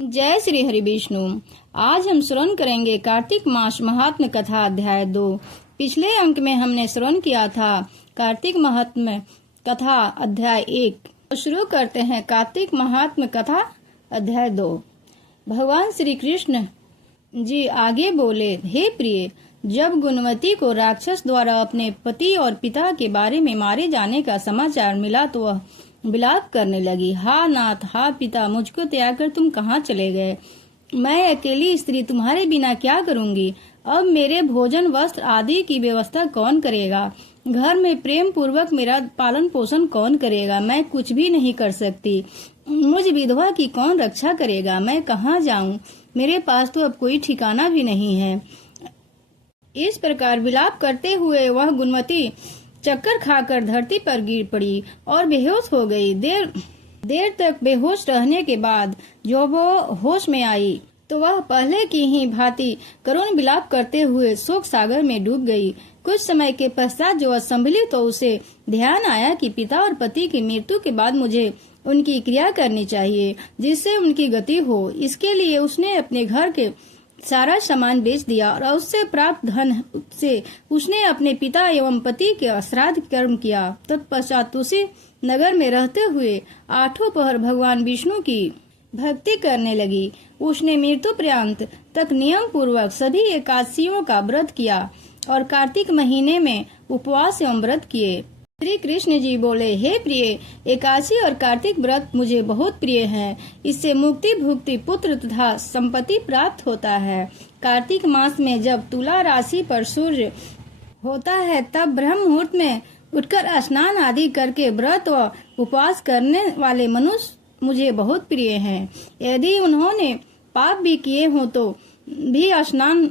जय श्री हरि विष्णु। आज हम श्रवण करेंगे कार्तिक मास महात्म्य कथा अध्याय 2। पिछले अंक में हमने श्रवण किया था कार्तिक महात्म्य कथा अध्याय 1। तो शुरू करते हैं कार्तिक महात्म्य कथा अध्याय 2। भगवान श्री कृष्ण जी आगे बोले, हे प्रिय, जब गुणवती को राक्षस द्वारा अपने पति और पिता के बारे में मारे जाने का समाचार मिला तो वह विलाप करने लगी। हा नाथ, हा पिता, मुझको त्याग कर तुम कहाँ चले गए? मैं अकेली स्त्री तुम्हारे बिना क्या करूंगी? अब मेरे भोजन वस्त्र आदि की व्यवस्था कौन करेगा? घर में प्रेम पूर्वक मेरा पालन पोषण कौन करेगा? मैं कुछ भी नहीं कर सकती। मुझ विधवा की कौन रक्षा करेगा? मैं कहाँ जाऊं? मेरे पास तो अब कोई ठिकाना भी नहीं है। इस प्रकार विलाप करते हुए वह गुणवती चक्कर खाकर धरती पर गिर पड़ी और बेहोश हो गई। देर तक बेहोश रहने के बाद जो वो होश में आई तो वह पहले की ही भांति करुण विलाप करते हुए शोक सागर में डूब गई। कुछ समय के पश्चात जो वह संभली तो उसे ध्यान आया कि पिता और पति की मृत्यु के बाद मुझे उनकी क्रिया करनी चाहिए जिससे उनकी गति हो। इसके लिए उसने अपने घर के सारा सामान बेच दिया और उससे प्राप्त धन से उसने अपने पिता एवं पति के श्राद्ध कर्म किया। तत्पश्चात उसी नगर में रहते हुए 8 पहर भगवान विष्णु की भक्ति करने लगी। उसने मृत्यु पर्यंत तक नियम पूर्वक सभी एकादशियों का व्रत किया और कार्तिक महीने में उपवास एवं व्रत किए। श्री कृष्ण जी बोले, हे प्रिय, एकादशी और कार्तिक व्रत मुझे बहुत प्रिय हैं। इससे मुक्ति, भुक्ति, पुत्र तथा संपत्ति प्राप्त होता है। कार्तिक मास में जब तुला राशि पर सूर्य होता है तब ब्रह्म मुहूर्त में उठकर स्नान आदि करके व्रत व उपवास करने वाले मनुष्य मुझे बहुत प्रिय हैं। यदि उन्होंने पाप भी किए हों तो भी स्नान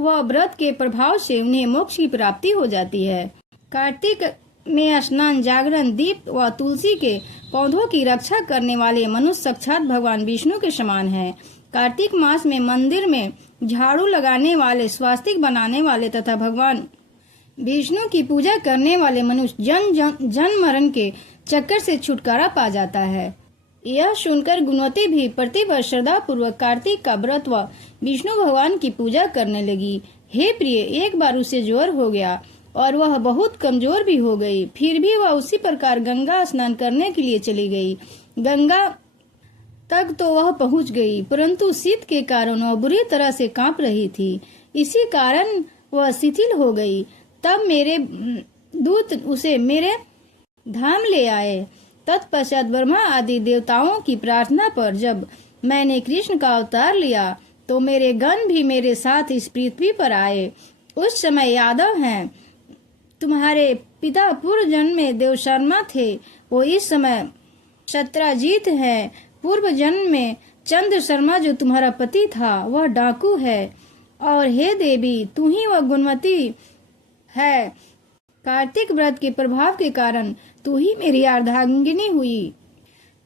व व्रत के प्रभाव से उन्हें मोक्ष की प्राप्ति हो जाती है। कार्तिक में स्नान, जागरण, दीप व तुलसी के पौधों की रक्षा करने वाले मनुष्य साक्षात भगवान विष्णु के समान हैं। कार्तिक मास में मंदिर में झाड़ू लगाने वाले, स्वास्तिक बनाने वाले तथा भगवान विष्णु की पूजा करने वाले मनुष्य जन्म मरण के चक्कर से छुटकारा पा जाता है। यह सुनकर गुणवती भी प्रतिवर्ष श्रद्धा पूर्वक कार्तिक का व्रत व विष्णु भगवान की पूजा करने लगी। हे प्रिय, एक बार उसे ज्वर हो गया और वह बहुत कमजोर भी हो गई। फिर भी वह उसी प्रकार गंगा स्नान करने के लिए चली गई। गंगा तक तो वह पहुंच गई, परंतु शीत के कारण वह बुरी तरह से कांप रही थी। इसी कारण वह शिथिल हो गई। तब मेरे दूत उसे मेरे धाम ले आए। तत्पश्चात ब्रह्मा आदि देवताओं की प्रार्थना पर जब मैंने कृष्ण का अवतार लिया तो मेरे गण भी मेरे साथ इस पृथ्वी पर आए। उस समय यादव हैं, तुम्हारे पिता पूर्व जन्म में देवशर्मा थे, वो इस समय सत्राजीत है। पूर्व जन्म में चंद्र शर्मा जो तुम्हारा पति था वह डाकू है। और हे देवी, तू ही वह गुणवती है। कार्तिक व्रत के प्रभाव के कारण तू ही मेरी अर्धांगिनी हुई।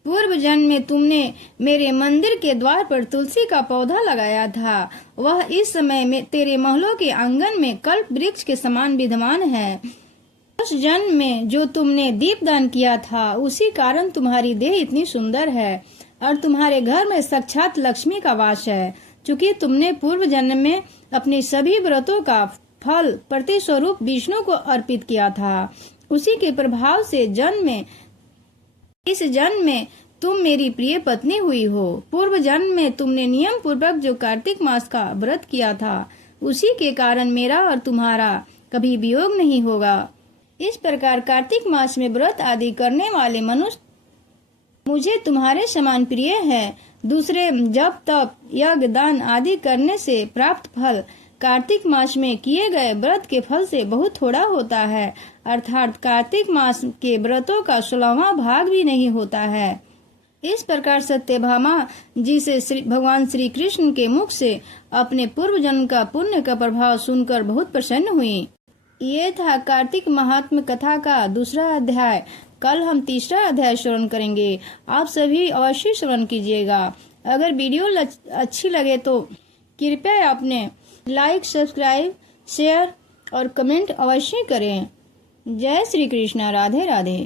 पूर्व जन्म में तुमने मेरे मंदिर के द्वार पर तुलसी का पौधा लगाया था। वह इस समय में तेरे महलों के आंगन में कल्प वृक्ष के समान विद्यमान है। उस जन्म में जो तुमने दीपदान किया था उसी कारण तुम्हारी देह इतनी सुंदर है और तुम्हारे घर में साक्षात लक्ष्मी का वास है। चूँकि तुमने पूर्व जन्म में अपने सभी व्रतों का फल प्रतिस्वरूप विष्णु को अर्पित किया था, उसी के प्रभाव से इस जन्म में तुम मेरी प्रिय पत्नी हुई हो। पूर्व जन्म में तुमने नियम पूर्वक जो कार्तिक मास का व्रत किया था उसी के कारण मेरा और तुम्हारा कभी वियोग नहीं होगा। इस प्रकार कार्तिक मास में व्रत आदि करने वाले मनुष्य मुझे तुम्हारे समान प्रिय है। दूसरे जप, तप, यज्ञ, दान आदि करने से प्राप्त फल कार्तिक मास में किए गए व्रत के फल से बहुत थोड़ा होता है, अर्थात कार्तिक मास के व्रतों का 16वां भाग भी नहीं होता है। इस प्रकार सत्यभामा जी से भगवान श्री कृष्ण के मुख से अपने पूर्व जन्म का पुण्य का प्रभाव सुनकर बहुत प्रसन्न हुई। ये था कार्तिक महात्म्य कथा का दूसरा अध्याय। कल हम तीसरा अध्याय श्रवण करेंगे। आप सभी अवश्य श्रवण कीजिएगा। अगर वीडियो अच्छी लगे तो कृपया आपने लाइक, सब्सक्राइब, शेयर और कमेंट अवश्य करें। जय श्री कृष्ण। राधे राधे।